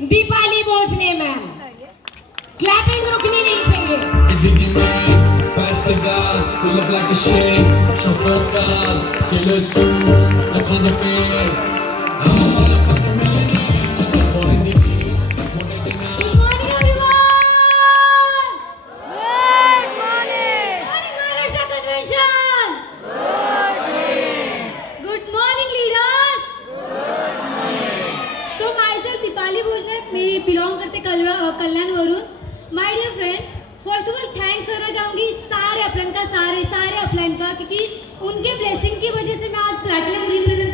Deepali Bhojane ma'am. Clapping रुकनी नहीं चाहिए। इडली की main fat cigars pull up like a shake chauffeur cars killer suits रखा the pay I'm a motherfucking millionaire falling the beat wanted to know Good morning, everyone. Good morning. Morning, Maharashtra Convention. Good morning, leaders. Good morning. So myself Deepali Bhojane मी belong करते कल्याण वरून. My dear friend, first of all thanks करना चाहूंगी सारे upline का क्योंकि उनके blessing की वजह से मैं आज प्लॅटिनम रिप्रेझेंट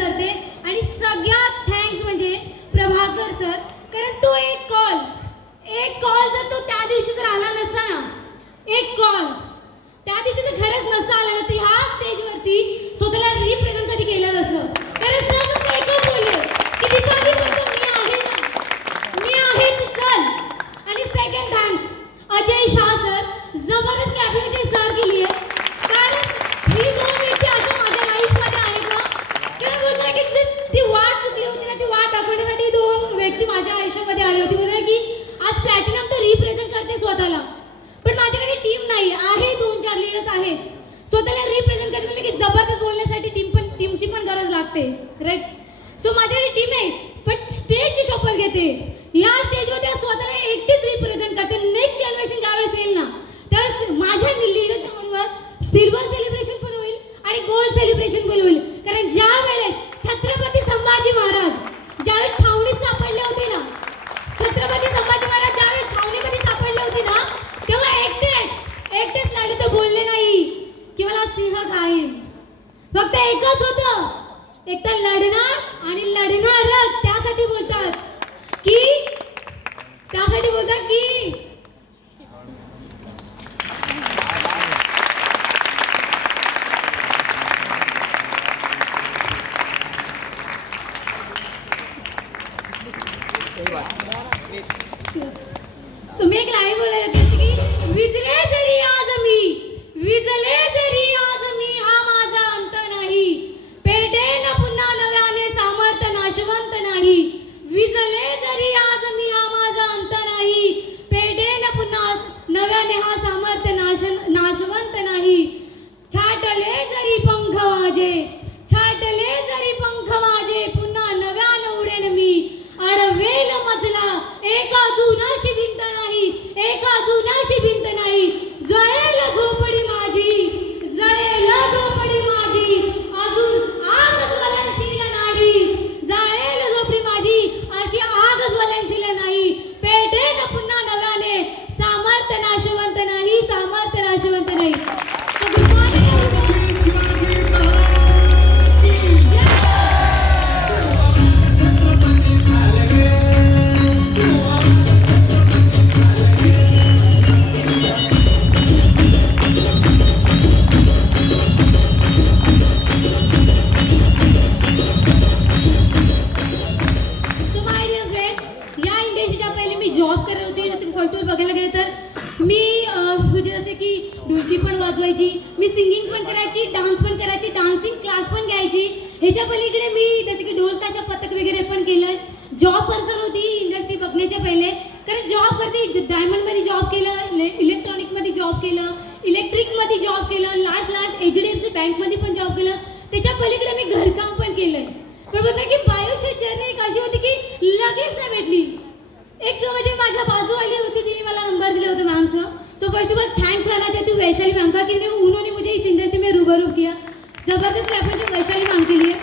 करते आणि सगळ्यात थँक्स म्हणजे प्रभाकर सर, कारण तो एक कॉल जर तो त्या दिवशी जर आला नसता ना, एक कॉल त्या दिवशी जर खरंच नसता आला ना, तर ह्या स्टेजवरती स्वतःला रिप्रेझेंट कधी केलं नसतं. कारण सर फक्त एकच बोलले की दीपाली फक्त मी आहे तू चल. आणि second thanks Ajay Shah sir, जबरदस्त कॅबिनेट सर के लिए. कारण ही दोन व्यक्ती अशा माझ्या लाईफमध्ये आहेत ना, कारण बोलतो ना की ती वाट चुकली होती ना, ती वाट दाखवण्यासाठी दोन व्यक्ती माझ्या आयुष्यामध्ये आली होती. बोलतो की आज प्लॅटिनम तर रिप्रेझेंट करते स्वतःला, पण माझ्याकडे टीम नाही आहे. 2-4 लीडर्स आहेत स्वतःला रिप्रेझेंट करते, म्हणजे की जबरदस्त बोलण्यासाठी टीमची पण गरज लागते, राईट. सो माझ्याकडे टीम आहे, पण स्टेजची शपथ घेते. या स्टेजवर त्या स्वतःला एकटीच रिप्रेझेंट करते. नेक्स्ट कन्व्हेन्शन ज्यावेळेस येईल ना, त्यावेळेस माझ्या लीडरच्या बरोबर सिल्वर सेलिब्रेशन पण होईल आणि गोल्ड सेलिब्रेशन पण होईल. कारण ज्या वेळेस छत्रपती संभाजी महाराज ज्यावेळेस छावणीत सापडले होते ना, छत्रपती संभाजी महाराज ज्यावेळेस छावणीमध्ये सापडले होते ना, तेव्हा एकटेच लढे तर बोलले नाही की मला सिंह खाईल. फक्त एकच होतं, एक तर लढणार आणि लढणारच. त्यासाठी बोलतात की सो मी एक लाईन बोलायला येते की विजले जरी आज मी हा माझा अंत नाही. पेटे न पुन्हा नव्याने सामर्थ्य नाशवंत नाही. विजले जरी आज मी हा माझा अंत नाही. पेटे न पुन्हा नव्याने हा सामर्थ्य नाशवंत नाही. छाटले जरी पंख माझे पुन्हा नव्याने उडेन मी. अडवेल मजला एका जुनाशी भिंत नाही. जळेल झोपडी माझी अजून आग ज्वलनशील नाही. जळेल झोपडी माझी अशी आग ज्वलनशील नाही. पेटे न पुन्हा नव्याने सामर्थ्य नाशवंत नाही. So good morning everyone. Job करत होती. जसं की फर्स्ट ऑफ बघायला गेलं तर मी म्हणजे जसे की ढोलकी पण वाजवायची, मी सिंगिंग पण करायची, डान्स पण करायची, डान्सिंग क्लास पण घ्यायची. ह्याच्या पलीकडे मी जसे की ढोल ताशा पथक वगैरे पण केलं. जॉब पर्सन होती इंडस्ट्री बघण्याच्या पहिले, कारण जॉब करते डायमंडमध्ये जॉब केलं, इलेक्ट्रॉनिकमध्ये जॉब केलं, इलेक्ट्रिकमध्ये जॉब केलं, लास्ट HDFC बँकमध्ये पण जॉब केलं. त्याच्या पलीकडे मी घरकाम पण केलंय. पण बोलतो की बायोची जर्नी एक अशी होती की लगेच नाही भेटली. एक म्हणजे माझ्या बाजूवाली होती, तिने मला नंबर दिले होते ma'am. So first of all thanks करना चाहती हूँ वैशाली मैम का कि उन्होंने मुझे इस इंडस्ट्री में रूबरू किया. जबरदस्त क्लैप जो वैशाली मैम के लिए.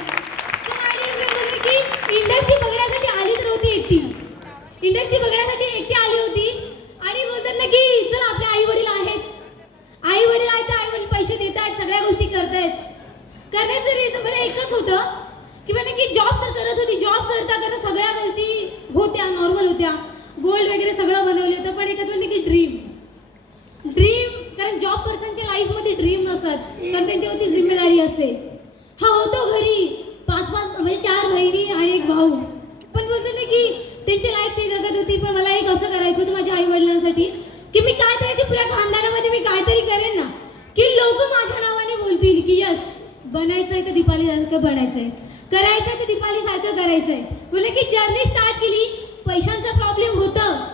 सो माय डियर फ्रेंड बोलते की इंडस्ट्री बघण्यासाठी आली तर होती एकटी. इंडस्ट्री बघण्यासाठी एकटी आली होती आणि बोलतात ना की चल आपले आई वडील आहेत तर आई वडील पैसे देत आहेत, सगळ्या गोष्टी करतायत. करण्याचं रिझन मला एकच होतं की म्हणजे की जॉब तर करत होती. जॉब करता सगळ्या गोष्टी होत्या, नॉर्मल होत्या, गोल्ड वगैरे सगळं बनवलं होतं. पण एकच बोलते की ड्रीम कारण जॉब पर्सनच्या लाईफमध्ये ड्रीम नसतात, कारण त्यांच्यावरती जिम्मेदारी असते. हा होतो घरी 5 म्हणजे 4 बहिणी आणि 1 भाऊ. पण बोलते ना की त्यांची लाईफ ते जगत होती. पण मला एक असं करायचं होतं माझ्या आई वडिलांसाठी की मी काय तरी पुऱ्या खानदानामध्ये मी काहीतरी करेन ना, की लोक माझ्या नावाने बोलतील की यस बनायचंय तर दीपाली सारखं बनायचंय, करायचंय तर दीपाली सारखं करायचंय. बोलले की जर्नी स्टार्ट केली, पैशांचा प्रॉब्लेम होतं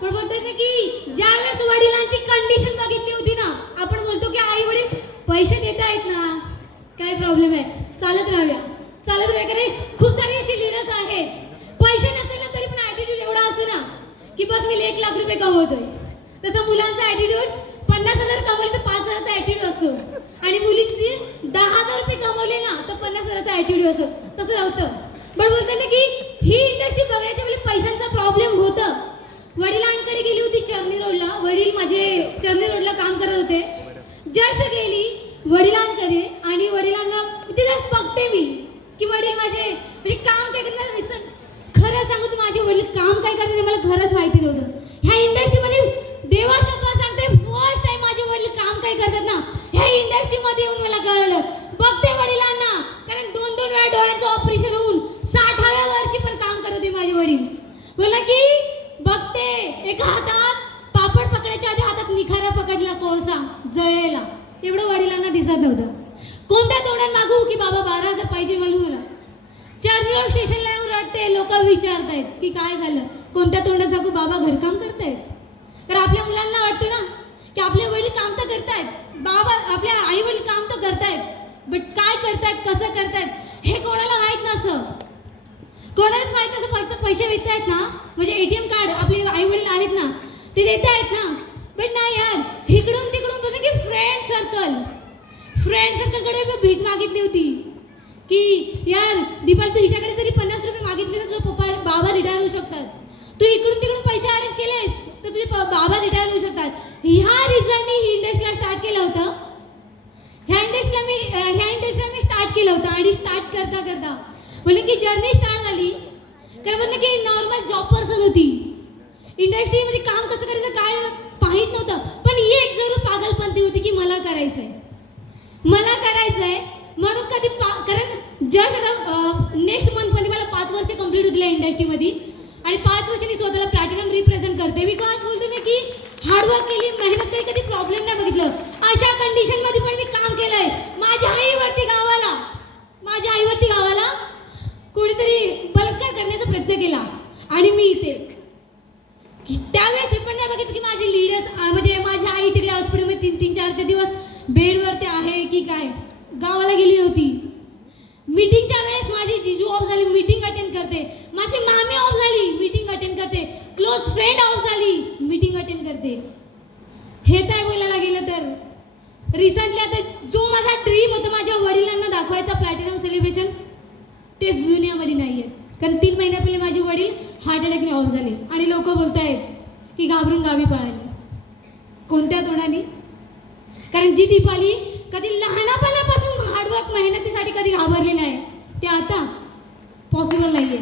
पण बोलतात ना की ज्यावेळेस वडिलांची कंडिशन बघितली होती ना, आपण बोलतो की आई वडील पैसे देत आहेत ना, काय प्रॉब्लेम आहे, चालत राहूया कारण खूप सारे असे लीडर्स आहेत, पैसे नसतील ना तरी पण ॲटिट्यूड एवढा असतो ना की बस मी 1 लाख रुपये कमवतोय. तसं मुलांचा ॲटिट्यूड 50,000 कमवले तर 5,000चा ॲटिट्यूड असतो आणि मुलींची 10,000 रुपये कमवले ना तर 50,000चा ॲटिट्यूड असतो. तसं नव्हतं. पण बोलतात ना की ही इंडस्ट्री बघण्याच्या वेळी पैशांचा प्रॉब्लेम होतं. वडिलांकडे गेली होती चर्नी रोडला, वडील माझे चर्नी रोडला काम करत होते. जस्ट गेली वडिलांकडे आणि वडिलांना ते जस्ट बघते मी की वडील माझे म्हणजे काम काय करणार. खरं सांगू तू, माझे वडील काम काय करणार मला खरंच माहिती नव्हतं. ह्या इंडस्ट्रीमध्ये देवा शपथ सांगते, फर्स्ट टाइम माझे वडील काम काय करतात ना ह्या इंडस्ट्रीमध्ये येऊन मला कळलं. बघते वडिलांना, कारण 2-2 वेळा डोळ्यांचं ऑपरेशन होऊन 60व्या वरची पण काम करत होते माझे वडील. बोला की बघते एका हातात पापड पकडायच्या आधी हातात निखारा पकडला, कोळसा जळलेला, एवढं वडिलांना दिसत नव्हतं. कोणत्या तोंडात मागू की बाबा 12,000 पाहिजे मला. चर्नी रोड स्टेशनला येऊन रडते, लोक विचारतायत की काय झालं, कोणत्या तोंडात सांगू बाबा घरकाम करतायत. तर आपल्या मुलांना वाटतं ना की आपले वडील काम तर करतायत, बाबा आपल्या आई वडील काम तर करतायत, बट काय करतायत कसं करतायत हे कोणाला माहीत नसतं. कोणालाच माहीत नसतं. फक्त पैसे देत आहेत ना, म्हणजे ATM कार्ड आपले आई वडील आहेत ना ते देत आहेत ना, बट नाही यार, इकडून तिकडून बोलतो की फ्रेंड सर्कलकडे मी भीक मागितली होती की यार दीपाल तू हिच्याकडे तरी 50 रुपये मागितले तर तुझे बाबा रिटायर होऊ शकतात. तू इकडून तिकडून पैसे अरेंज केलेस तर तुझे बाबा रिटायर होऊ शकतात. ह्या रिझननी ही इंडस्ट्रीला स्टार्ट केलं होतं. ह्या इंडस्ट्रीला मी स्टार्ट केलं होतं आणि स्टार्ट करता बोलले की जर्नी स्टार्ट झाली. कारण म्हणलं की नॉर्मल जॉब पर्सन होती, इंडस्ट्रीमध्ये काम कसं करायचं काय माहीत नव्हतं, पण ही एक जरूर पागलपंती होती की मला करायचंय म्हणून कधी कारण जस्ट नेक्स्ट मंथमध्ये मला 5 वर्ष कंप्लीट होतील इंडस्ट्रीमध्ये आणि 5 वर्षांनी स्वतःला प्लॅटिनम रिप्रेझेंट करते. मी काय बोलते ना की हार्डवर्क केली, मेहनत केली, कधी प्रॉब्लेम नाही बघितलं. अशा कंडिशनमध्ये पण मी काम केलंय. माझ्या आईवरती गावाला कोणीतरी बलात्कार करण्याचा प्रयत्न केला आणि मी इथे त्यावेळेस हे पण नाही बघितलं की माझे लीडर्स म्हणजे माझी आई तिकडे हॉस्पिटलमध्ये 3-4 दिवस बेडवरती आहे की काय, गावाला गेली नव्हती. मीटिंगच्या वेळेस माझी जिजू ऑफ झाली, मीटिंग अटेंड करते. माझी मामी ऑफ झाली, मीटिंग अटेंड करते. क्लोज फ्रेंड ऑफ झाली, मीटिंग अटेंड करते. हे काय बोलायला गेलं तर रिसेंटली आता जो माझा ड्रीम होता माझ्या वडिलांना दाखवायचा प्लॅटिनम सेलिब्रेशन, तेच दुनियामध्ये नाही आहे. कारण 3 महिन्या पहिले माझे वडील हार्ट अटॅकने ऑफ झाले आणि लोक बोलत आहेत की घाबरून गावी पळाली. कोणत्या तोंडाने? कारण जी दीपाली कधी लहानपणापासून हार्डवर्क मेहनतीसाठी कधी घाबरली नाही, ते आता पॉसिबल नाही आहे.